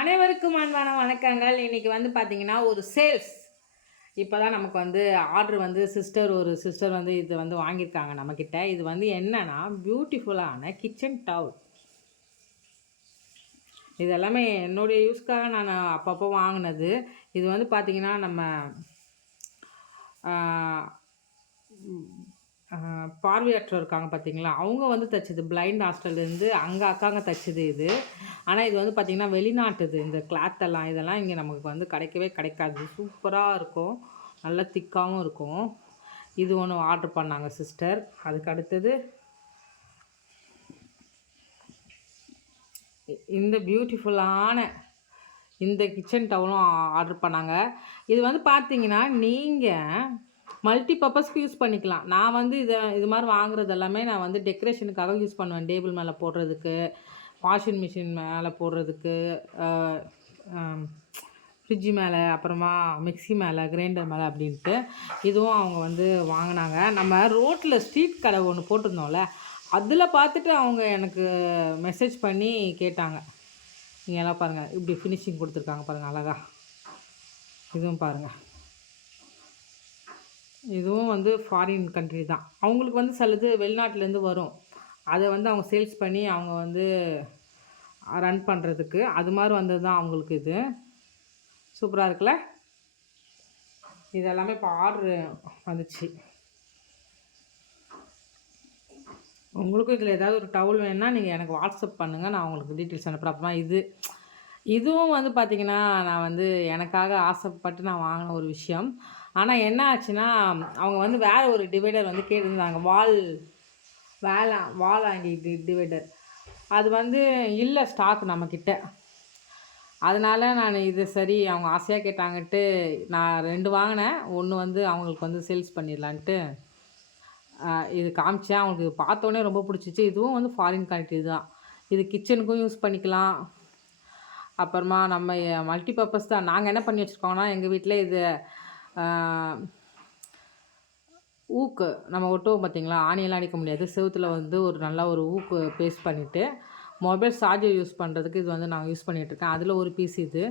அனைவருக்கும் அன்பான வணக்கங்கள். இன்றைக்கி வந்து பார்த்திங்கன்னா ஒரு சேல்ஸ் இப்போ தான் நமக்கு வந்து ஆர்டர் வந்து ஒரு சிஸ்டர் வந்து இது வந்து வாங்கியிருக்காங்க நம்மக்கிட்ட. இது வந்து என்னென்னா பியூட்டிஃபுல்லான கிச்சன் டவல். இது எல்லாமே என்னுடைய யூஸ்க்காக நான் அப்பப்போ வாங்கினது. இது வந்து பார்த்திங்கன்னா நம்ம பார்வையற்றோர் இருக்காங்க பார்த்தீங்களா, அவங்க வந்து தைச்சது. பிளைண்ட் ஹாஸ்டல்லேருந்து அங்கே அக்காங்க தைச்சது இது. ஆனால் இது வந்து பார்த்திங்கன்னா வெளிநாட்டுது. இந்த கிளாத்தெல்லாம் இதெல்லாம் இங்கே நமக்கு வந்து கிடைக்கவே கிடைக்காது. சூப்பராக இருக்கும், நல்லா திக்காகவும் இருக்கும். இது ஒன்று ஆர்டர் பண்ணாங்க சிஸ்டர். அதுக்கு அடுத்தது இந்த பியூட்டிஃபுல்லான இந்த கிச்சன் டவலும் ஆர்டர் பண்ணாங்க. இது வந்து பார்த்திங்கன்னா நீங்கள் மல்டி பர்பஸ்க்கு யூஸ் பண்ணிக்கலாம். நான் வந்து இது மாதிரி வாங்குறது எல்லாமே நான் வந்து டெக்கரேஷனுக்காக யூஸ் பண்ணுவேன். டேபிள் மேலே போடுறதுக்கு, வாஷிங் மிஷின் மேலே போடுறதுக்கு, ஃப்ரிட்ஜு மேலே, அப்புறமா மிக்சி மேலே, கிரைண்டர் மேலே அப்படின்ட்டு. இதுவும் அவங்க வந்து வாங்கினாங்க. நம்ம ரோட்டில் ஸ்ட்ரீட் கடை ஒன்று போட்டிருந்தோம்ல, அதில் பார்த்துட்டு அவங்க எனக்கு மெசேஜ் பண்ணி கேட்டாங்க. நீங்கள் எல்லாம் பாருங்கள், இப்படி ஃபினிஷிங் கொடுத்துருக்காங்க பாருங்கள், அழகா. இதுவும் பாருங்கள், இதுவும் வந்து ஃபாரின் கண்ட்ரி தான். அவங்களுக்கு வந்து சிலது வெளிநாட்டிலேருந்து வரும். அதை வந்து அவங்க சேல்ஸ் பண்ணி அவங்க வந்து ரன் பண்ணுறதுக்கு அது மாதிரி வந்தது தான் அவங்களுக்கு. இது சூப்பராக இருக்குல்ல. இது எல்லாமே இப்போ ஆர்டரு வந்துச்சு. உங்களுக்கும் இதில் ஏதாவது ஒரு டவுல் வேணுன்னா நீங்கள் எனக்கு வாட்ஸ்அப் பண்ணுங்கள், நான் உங்களுக்கு டீட்டெயில்ஸ் அனுப்புகிறேன். அப்புறமா இதுவும் வந்து பார்த்திங்கன்னா நான் வந்து எனக்காக ஆசைப்பட்டு நான் வாங்கின ஒரு விஷயம். ஆனால் என்ன ஆச்சுன்னா, அவங்க வந்து வேறு ஒரு டிவைடர் வந்து கேட்டிருந்தாங்க. வால் ஆங்கி டிவைடர். அது வந்து இல்லை ஸ்டாக் நம்மக்கிட்ட. அதனால் நான் இது சரி, அவங்க ஆசையாக கேட்டாங்கன்ட்டு நான் 2 வாங்கினேன். ஒன்று வந்து அவங்களுக்கு வந்து சேல்ஸ் பண்ணிடலான்ட்டு இது காமிச்சேன். அவங்களுக்கு பார்த்தோன்னே ரொம்ப பிடிச்சிச்சு. இதுவும் வந்து ஃபாரின் கண்ட்ரி தான். இது கிச்சனுக்கும் யூஸ் பண்ணிக்கலாம். அப்புறமா நம்ம மல்டி பர்பஸ் தான். நாங்கள் என்ன பண்ணி வச்சுருக்கோங்கன்னா, எங்கள் வீட்டில் இது ஊக்கு நம்ம ஒட்டுவோம் பார்த்திங்களா, ஆணியெல்லாம் அடிக்க முடியாது. செவுத்தில் வந்து ஒரு நல்ல ஒரு ஊக்கு பேஸ்ட் பண்ணிவிட்டு மொபைல் சார்ஜர் யூஸ் பண்ணுறதுக்கு இது வந்து நான் யூஸ் பண்ணிகிட்ருக்கேன். அதில் ஒரு பீஸ் இது.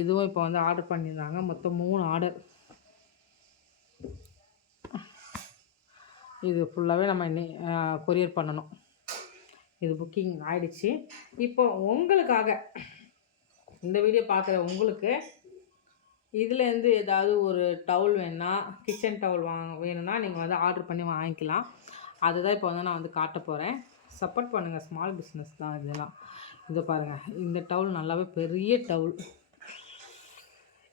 இதுவும் இப்போ வந்து ஆர்டர் பண்ணியிருந்தாங்க. மொத்தம் 3 ஆர்டர். இது ஃபுல்லாகவே நம்ம கொரியர் பண்ணணும். இது புக்கிங் ஆகிடுச்சு. இப்போ உங்களுக்காக இந்த வீடியோ பார்க்குற உங்களுக்கு இதுலேருந்து ஏதாவது ஒரு டவுல் வேணுன்னா, கிச்சன் டவுல் வேணும்னா நீங்கள் வந்து ஆர்டர் பண்ணி வாங்கிக்கலாம். அதுதான் இப்போ வந்து நான் வந்து காட்ட போகிறேன். சப்போர்ட் பண்ணுங்கள், ஸ்மால் பிஸ்னஸ் தான் இதெல்லாம். இதை பாருங்கள், இந்த டவுல் நல்லாவே பெரிய டவுல்.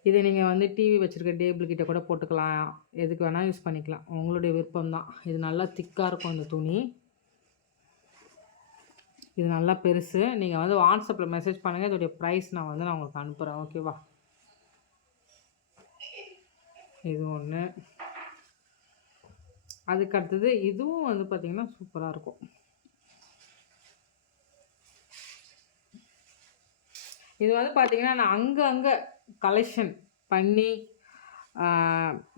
இதை நீங்கள் வந்து டிவி வச்சுருக்க டேபிள் கிட்ட கூட போட்டுக்கலாம். எதுக்கு வேணால் யூஸ் பண்ணிக்கலாம், உங்களுடைய விருப்பம் தான். இது நல்லா திக்காக இருக்கும் இந்த துணி. இது நல்லா பெருசு. நீங்கள் வந்து வாட்ஸ்அப்பில் மெசேஜ் பண்ணுங்கள். இதோடைய ப்ரைஸ் நான் உங்களுக்கு அனுப்புகிறேன். ஓகேவா? இது ஒன்று. அதுக்கு அடுத்தது இதுவும் வந்து பார்த்திங்கன்னா சூப்பராக இருக்கும். இது வந்து பார்த்திங்கன்னா நான் அங்கே கலெக்ஷன் பண்ணி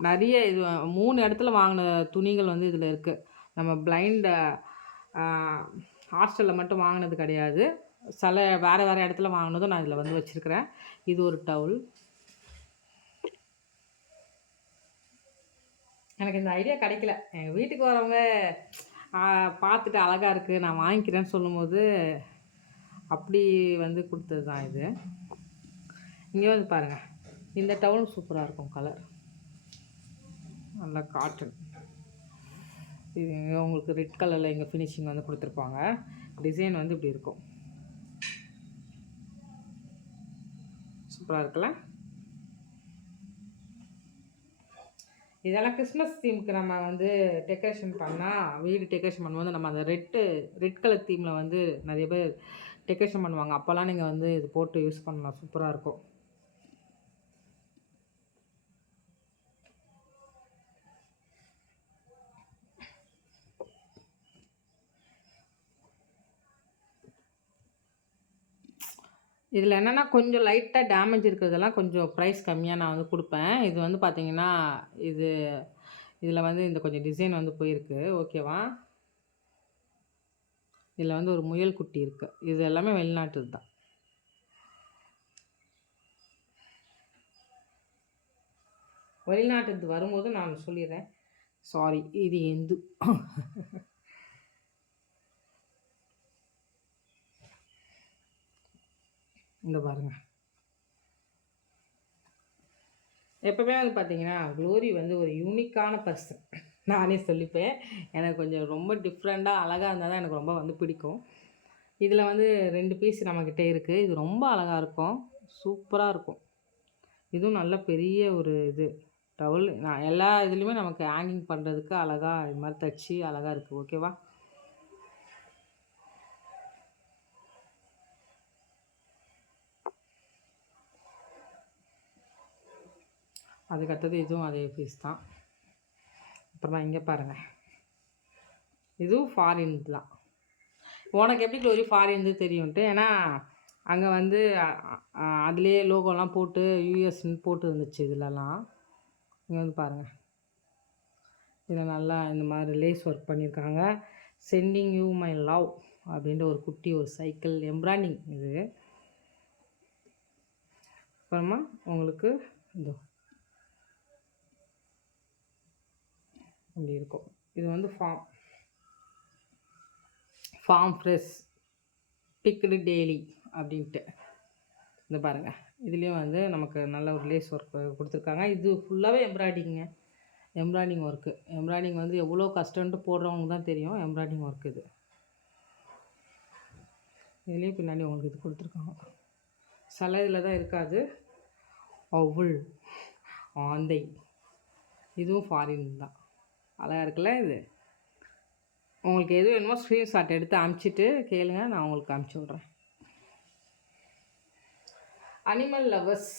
நிறைய இது 3 இடத்துல வாங்கின துணிகள் வந்து இதில் இருக்குது. நம்ம பிளைண்ட் ஹாஸ்டலில் மட்டும் வாங்கினது கிடையாது. சில வேறு இடத்துல வாங்கினதும் நான் இதில் வந்து வச்சுருக்கிறேன். இது ஒரு டவுல். எனக்கு இந்த ஐடியா கிடைக்கல. எங்கள் வீட்டுக்கு வரவங்க பார்த்துட்டு அழகாக இருக்குது, நான் வாங்கிக்கிறேன்னு சொல்லும்போது அப்படி வந்து கொடுத்தது தான் இது. இங்கே வந்து பாருங்கள், இந்த டவுலும் சூப்பராக இருக்கும். கலர் நல்லா காட்டன். இது உங்களுக்கு ரெட் கலரில் இங்கே ஃபினிஷிங் வந்து கொடுத்துருப்பாங்க. டிசைன் வந்து இப்படி இருக்கும். சூப்பராக இருக்குல்ல. இதெல்லாம் கிறிஸ்மஸ் தீமுக்கு நம்ம வந்து டெக்கரேஷன் பண்ணால், வீடு டெக்கரேஷன் பண்ணும்போது நம்ம அந்த ரெட் கலர் தீமில் வந்து நிறைய பேர் டெக்கரேஷன் பண்ணுவாங்க. அப்போல்லாம் நீங்கள் வந்து இது போட்டு யூஸ் பண்ணலாம். சூப்பராக இருக்கும். இதில் என்னென்னா கொஞ்சம் லைட்டாக டேமேஜ் இருக்கிறதெல்லாம் கொஞ்சம் ப்ரைஸ் கம்மியாக நான் வந்து கொடுப்பேன். இது வந்து பார்த்திங்கன்னா இதில் வந்து இந்த கொஞ்சம் டிசைன் வந்து போயிருக்கு. ஓகேவா? இதில் வந்து ஒரு முயல் குட்டி இருக்குது. இது எல்லாமே வெளிநாட்டு தான். வெளிநாட்டு வரும்போது நான் சொல்லிடுறேன். சாரி, இது எந்து இந்த பாருங்கள். எப்போவுமே வந்து பார்த்திங்கன்னா க்ளோரி வந்து ஒரு யூனிக்கான பர்சன், நானே சொல்லிப்பேன். எனக்கு கொஞ்சம் ரொம்ப டிஃப்ரெண்ட்டாக அழகாக இருந்தால் தான் எனக்கு ரொம்ப வந்து பிடிக்கும். இதில் வந்து 2 பீஸ் நம்மக்கிட்ட இருக்குது. இது ரொம்ப அழகாக இருக்கும், சூப்பராக இருக்கும். இதுவும் நல்ல பெரிய ஒரு இது டவல். நான் எல்லா இதுலேயுமே நமக்கு ஹேங்கிங் பண்ணுறதுக்கு அழகாக இது மாதிரி தைச்சி அழகாக இருக்குது. ஓகேவா? அதுக்கடுத்தது இதுவும் அதே பீஸ் தான். அப்புறமா இங்கே பாருங்கள், இதுவும் ஃபாரின் தான். உனக்கு எப்படி க்ளோரி ஃபாரின் தெரியும்ட்டு, ஏன்னா அங்கே வந்து அதுலேயே லோகோலாம் போட்டு யூஎஸ்ன்னு போட்டு இருந்துச்சு. இதிலலாம் இங்கே வந்து பாருங்கள், இதில் நல்லா இந்த மாதிரி லேஸ் ஒர்க் பண்ணியிருக்காங்க. சென்டிங் யூ மை லவ் அப்படின்ற ஒரு குட்டி ஒரு சைக்கிள் எம்ப்ராய்டிங் இது. அப்புறமா உங்களுக்கு இதோ இப்படி இருக்கும். இது வந்து ஃபார்ம் ஃப்ரெஷ் பிக்டு டெய்லி அப்படின்ட்டு. இந்த பாருங்கள், இதுலேயும் வந்து நமக்கு நல்ல ஒரு லேஸ் ஒர்க் கொடுத்துருக்காங்க. இது ஃபுல்லாகவே எம்ப்ராய்டிங் ஒர்க்கு. எம்ப்ராய்டிங் வந்து எவ்வளோ கஷ்டம்ட்டு போடுறவங்க தான் தெரியும். எம்ப்ராய்டிங் ஒர்க் இது. இதுலேயும் பின்னாடி உங்களுக்கு இது கொடுத்துருக்காங்க. சில இதில் தான் இருக்காது. அவுள் ஆந்தை, இதுவும் ஃபாரின் தான். அழகாக இருக்குல்ல இது. உங்களுக்கு எது வேணுமோ ஸ்க்ரீன்ஷாட் எடுத்து அனுப்பிச்சிட்டு கேளுங்க, நான் உங்களுக்கு அனுப்பிச்சி விட்றேன். அனிமல் லவர்ஸ்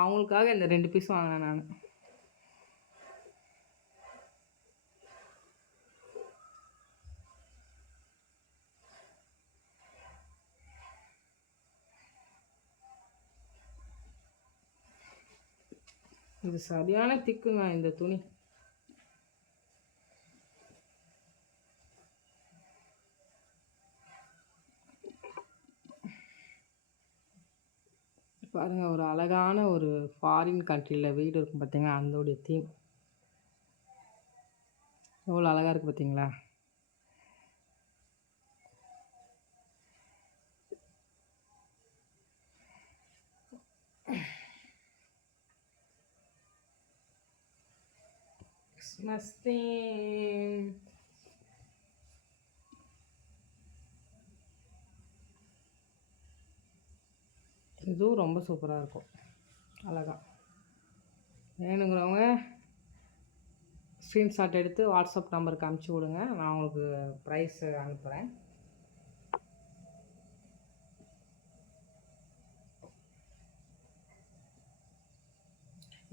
அவங்களுக்காக இந்த 2 பீஸ் வாங்கினேன் நான். இது சரியான திக்குங்க இந்த துணி. பாருங்கள், ஒரு அழகான ஒரு ஃபாரின் கண்ட்ரியில் வீடு இருக்கும் பார்த்தீங்களா, அதோடைய தீம் எவ்வளோ அழகாக இருக்குது பார்த்தீங்களா. Christmas theme. இதுவும் ரொம்ப சூப்பராக இருக்கும், அழகாக. வேணுங்கிறவங்க ஸ்க்ரீன்ஷாட் எடுத்து வாட்ஸ்அப் நம்பருக்கு அனுப்பிச்சி விடுங்க, நான் உங்களுக்கு ப்ரைஸ் அனுப்புகிறேன்.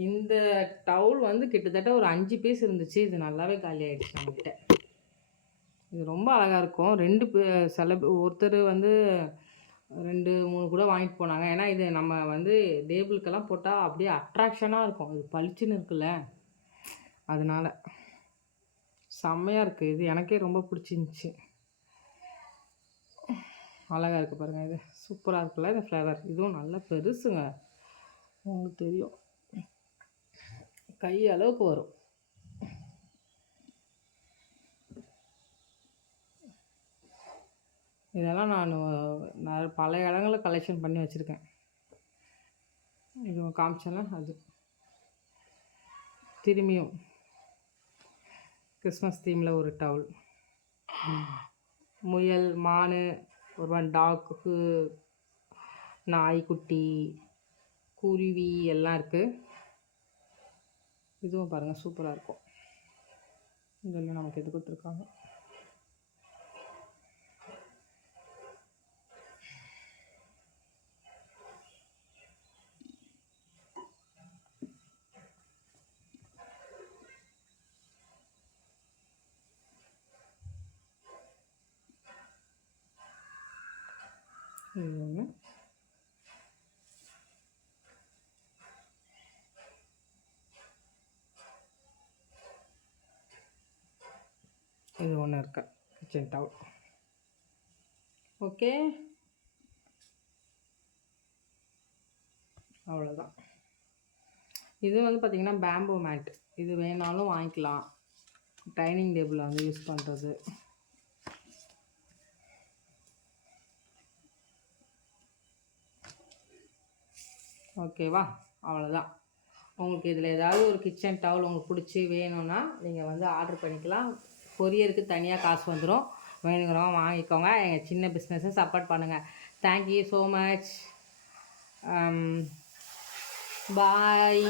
இந்த டவுல் வந்து கிட்டத்தட்ட ஒரு 5 பீஸ் இருந்துச்சு. இது நல்லாவே காலி ஆகிடுச்சு நம்மகிட்ட. இது ரொம்ப அழகாக இருக்கும். 2 ஒருத்தர் வந்து 2, 3 கூட வாங்கிட்டு போனாங்க. ஏன்னா இது நம்ம வந்து டேபிளுக்கெல்லாம் போட்டால் அப்படியே அட்ராக்ஷனாக இருக்கும். இது பளிச்சுன்னு இருக்குல்ல, அதனால் செம்மையாக இருக்குது. இது எனக்கே ரொம்ப பிடிச்சிருந்துச்சி. அழகாக இருக்குது பாருங்கள், இது சூப்பராக இருக்குல்ல இந்த ஃப்ளவர். இதுவும் நல்லா பெருசுங்க, உங்களுக்கு தெரியும், கை அளவுக்கு வரும். இதெல்லாம் நான் பல இடங்களில் கலெக்ஷன் பண்ணி வச்சுருக்கேன். இது காமிச்சல அது. திரும்பியும் கிறிஸ்மஸ் தீமில் ஒரு டவுல். முயல், மான், ஒரு டாக்கு, நாய்க்குட்டி, குருவி எல்லாம் இருக்குது. இதுவும் பாருங்கள் சூப்பராக இருக்கும். இதெல்லாம் நமக்கு எது கொடுத்துருக்காங்க. இது ஒன்று. இது ஒன்று இருக்கு, கிச்சன் டவுல். ஓகே, அவ்வளோதான். இது வந்து பார்த்திங்கன்னா பேம்போ மேட். இது வேணாலும் வாங்கிக்கலாம். டைனிங் டேபிளில் வந்து யூஸ் பண்ணுறது. ஓகேவா? அவ்வளோதான். உங்களுக்கு இதில் ஏதாவது ஒரு கிச்சன் டவல் உங்களுக்கு பிடிச்சி வேணும்னா நீங்கள் வந்து ஆர்டர் பண்ணிக்கலாம். கொரியருக்கு தனியாக காசு வந்துடும். வேணுங்கிறவங்க வாங்கிக்கோங்க. எங்கள் சின்ன பிஸ்னஸை சப்போர்ட் பண்ணுங்கள். Thank you so much. பாய்.